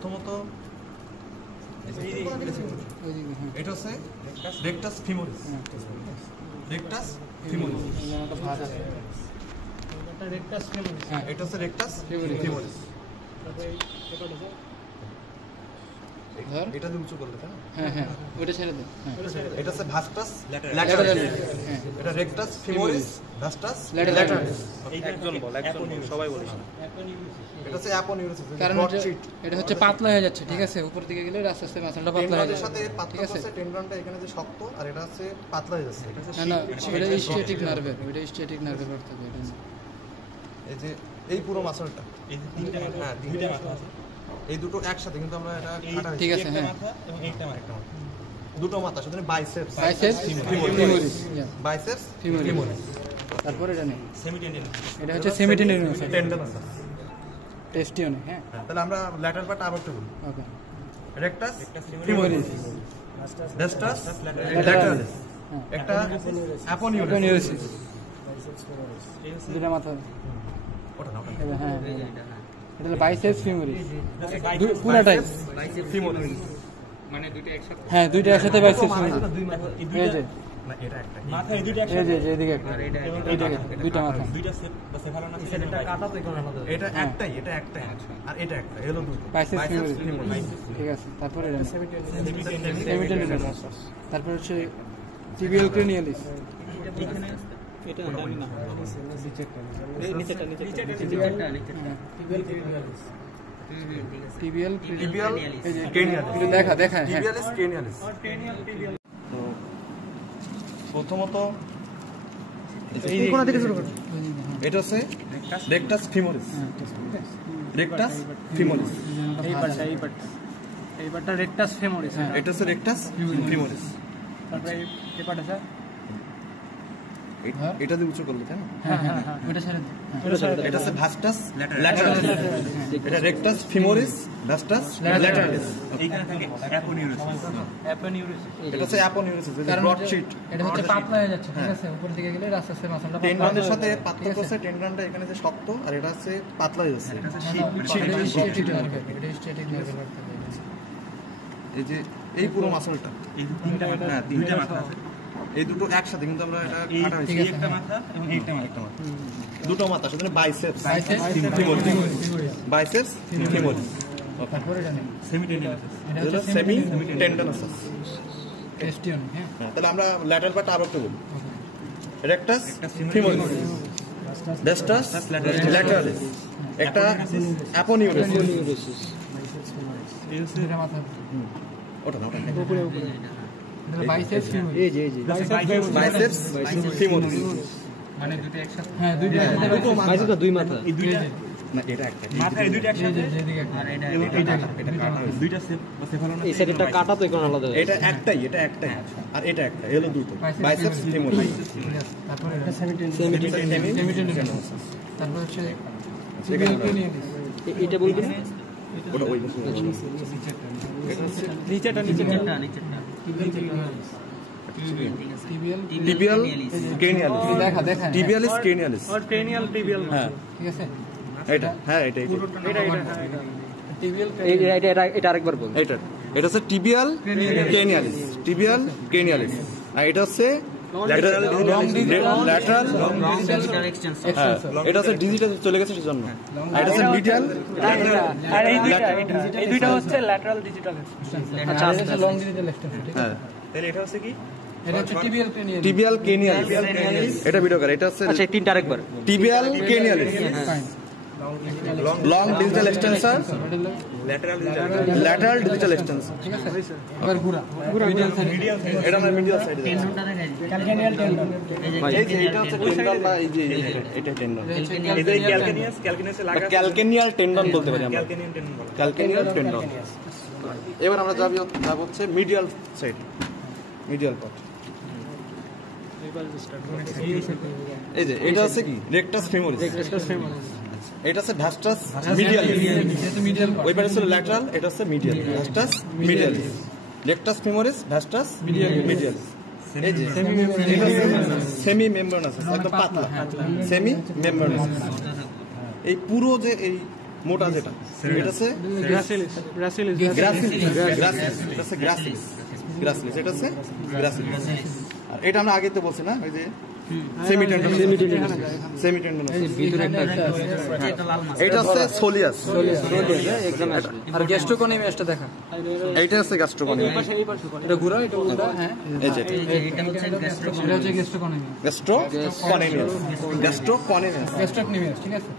প্রথমত এটা হচ্ছে রেকটাস ফিমোরিস। রেকটাস ফিমোরিস, এটা হচ্ছে রেকটাস ফিমোরিস। এটা দিয়ে উঁচু করলে তাই না? হ্যাঁ হ্যাঁ, ওটা ছেড়ে দেন। এটা হচ্ছে ভাস্টাস ল্যাটারালিস। এটা রেকটাস ফিমোরিস, ভাস্টাস ল্যাটারালিস। একজন সবাই বলিস। এটা হচ্ছে অ্যাপোনিউরিস। কারণ এটা হচ্ছে পাতলা হয়ে যাচ্ছে, ঠিক আছে? উপর দিকে গেলে আস্তে আস্তে মাসলটা পাতলা হয়ে যাচ্ছে। সাথে পাতলা হচ্ছে টেন্ডনটা এখানে যে শক্ত, আর এটা হচ্ছে পাতলা হয়ে যাচ্ছে। না না, এটা স্ট্যাটিক নার্ভের, এটা স্ট্যাটিক নার্ভের অর্থ এটা। এই যে এই পুরো মাসলটা, এই তিনটা, হ্যাঁ দুইটা মাথা আছে, এই দুটো একসাথে, কিন্তু আমরা এটা কাটা, ঠিক আছে? হ্যাঁ, এবং এইটা একটা মাথা, দুটো মাথা সাথে বাইসেপস ফিমোরিস, বাইসেপস ফিমোরিস। তারপর এটা নেই, সেমিটেন্ডিন, এটা হচ্ছে সেমিটেন্ডিনাস টেন্ডন। টেস্টিওন। হ্যাঁ, তাহলে আমরা ল্যাটারাল পার্ট আবার একটু বলি। ওকে। রেকটাস ফিমোরিস, ভাস্টাস ল্যাটারালিস, একটা অ্যাপোনিউরিস। দুটো মাথা, ওটা না, হ্যাঁ, এটা হলো বাইসেপস ফিমোরিস পুরাটাই ফিমোরিস মানে দুটো একসাথে। হ্যাঁ, দুইটা একসাথে বাইসেপস ফিমোরিস। এই যে না, এটা একটা মাথা এই দুটো এই একসাথে, যে এদিকে একটা, এইদিকে দুইটা মাথা। দুইটা সেপ বা সেফালোনা সেটা কাটা তো কোন আলাদা। এটা একটাই, এটা একটাই, আর এটা একটা, এলো দুটো বাইসেপস বাইসেপস ফিমোরিস, ফিমোরিস। ঠিক আছে? তারপর এটা সেমিটেন্ডিন, সেমিটেন্ডিনাস, তারপর হচ্ছে টিবিয়াল ক্রেনিয়ালিস। এখানে এটা জানি না, নিচেটা টিবিয়াল টিবিয়াল এই যে ক্রেনিয়ালিস, একটু দেখা হ্যাঁ। টিবিয়ালিস ক্রেনিয়ালিস। তো প্রথমত কোন দিকে শুরু করব? এটা হচ্ছে রেকটাস ফিমোরিস। রেকটাস ফিমোরিস, এই পার্টটা রেকটাস ফেমোরিস। এটা হচ্ছে রেকটাস ফিমোরিস। তারপরে এই পার্ট আছে, এটা দিয়ে উঁচু করলে তাই না? হ্যাঁ হ্যাঁ, ওটা ছেড়ে দিন। এটা হচ্ছে ভাস্টাস ল্যাটারালিস। এটা রেকটাস ফিমোরিস, ভাস্টাস ল্যাটারালিস। এইখানে থাকে অ্যাপোনিউরিস। এটা হচ্ছে অ্যাপোনিউরিস, কারণ ব্রড শিট। এটা হচ্ছে পাতলা হয়ে যাচ্ছে, ঠিক আছে? উপর দিকে গেলে আস্তে আস্তে মাসলটা টেন্ডনের সাথে পাতলা করছে, টেন্ডনটা এখানে যে শক্ত, আর এটা হচ্ছে পাতলা হয়ে যাচ্ছে। স্ট্যাটিক নার্ভের, এটা স্ট্যাটিক নার্ভের অর্থ এটা। এই যে এই পুরো মাসলটা, এই তিনটা, হ্যাঁ দুইটা মাথা আছে, এই দুটো একসাথে, কিন্তু আমরা এটা এই কাটা হয়েছে। একটা মাথা এবং এইটা মাথা, দুটো মাথা সাথে বাইসেপস ফিমোরিস। Biceps femoris. তারপর এটা নেই, সেমিটেন্ডিন, এটা এটা হচ্ছে সেমি টেন্ডনাস। টেস্টিওন। হ্যাঁ, তাহলে আমরা ল্যাটারাল পার্ট আরো একটু বলি। রেকটাস ফিমোরিস, ভাস্টাস ল্যাটারালিস, একটা অ্যাপোনিউরিস। দুইটা মাথা, ওটা না, ওটা উপরে এটা বাইসেপস ফিমোরিস। এই যে বাইসেপস ফিমোরিস। মানে দুটো একসাথে, হ্যাঁ দুইটা একসাথে, দুই মাথা, এই দুইটা না, এটা একটা মাথা, এই দুইটা একসাথে, যেদিকে একটা, এবং এটা কাটা হয়েছে। দুইটা সেপ বা সেফালোনা এই সাইডটা কাটা তো কোন আলাদা। এটা একটাই, এটা একটাই, আর এটা একটা, এলো দুটো বাইসেপস ফিমোরিস। তারপর এটা সেমিটেন্ডিনাস। তারপর হচ্ছে টিবিয়াল ক্রেনিয়ালিস। এটা বলবেন ওটা ওই নিচেটা টিবিয়াল টিবিয়াল ক্রেনিয়ালিস। দেখা টিবিয়ালিস ক্রেনিয়ালিস, টিবিয়াল হ্যাঁ ঠিক আছে? এটা, হ্যাঁ এটা টিবিয়াল এটা আরেকবার বলুন। এটা এটা হচ্ছে টিবিয়াল ক্রেনিয়ালিস, টিবিয়াল ক্রেনিয়ালিস। আর এটা হচ্ছে ল্যাটারাল, হ্যাঁ এটা হচ্ছে ডিজিটাল চলে গেছে সেজন্য। আর এটা হচ্ছে মিডিয়াল, আর এই দুইটা হচ্ছে ল্যাটারাল ডিজিটাল। আচ্ছা, এটা লং ডিজিটাল এক্সটেনশন, ঠিক আছে? হ্যাঁ তাহলে এটা হচ্ছে কি? এটা হচ্ছে টিবিয়াল ক্রেনিয়ালিস। টিবিয়াল ক্রেনিয়ালিস, এটা ভিডিও করে। এটা হচ্ছে আচ্ছা, এই তিনটা আরেকবার। Tibialis cranialis, fine. Long digital extension, lateral digital extension. ঠিক আছে? এবার ঘোরা মিডিয়াল সাইড, এটা আমরা মিডিয়াল সাইডে ক্যালকেনিয়াল টেন্ডন। এই যে এটা হচ্ছে টেন্ডন, বা এই যে এটা টেন্ডন, এই যে ক্যালকেনিয়াসে লাগা, ক্যালকেনিয়াল টেন্ডন বলতে পারি আমরা, ক্যালকেনিয়ান টেন্ডন বলে। Calcaneal tendon. এবার আমরা যাব হচ্ছে মিডিয়াল সাইড, মিডিয়াল পার্ট। এই যে এটা হচ্ছে কি রেকটাস ফিমোরিস, এটা হচ্ছে ভাস্টাস মিডিয়ালিস। যেহেতু মিডিয়াল ওই পারে ছিল ল্যাটারাল, এটা হচ্ছে মিডিয়াল, ভাস্টাস মিডিয়ালিস। Rectus femoris, ভাস্টাস মিডিয়ালিস। এই যে সেমি মেমব্রেনাস, একদম পাতলা, সেমি মেমব্রেনাস। এই পুরো যে এই মোটা যেটা এটা হচ্ছে গ্রাসিলিস, এটা হচ্ছে গ্রাসিলিস, এটা হচ্ছে গ্রাসিলিস। আর এটা আমরা আগে তো বলছি না, ওই যে সেমিটেন্ডন, এটা হচ্ছে সোলিয়াস। আর গ্যাস্ট্রোকনিমিয়াসটা দেখা, এইটা হচ্ছে গ্যাস্ট্রোকনিমিয়াস, এটা ঘোরা, এটা উল্টা। হ্যাঁ, এই যে এটা হচ্ছে গ্যাস্ট্রোকনিমিয়াস, গ্যাস্ট্রোকনিমিয়াস, গ্যাস্ট্রোকনিমিয়াস, ঠিক আছে।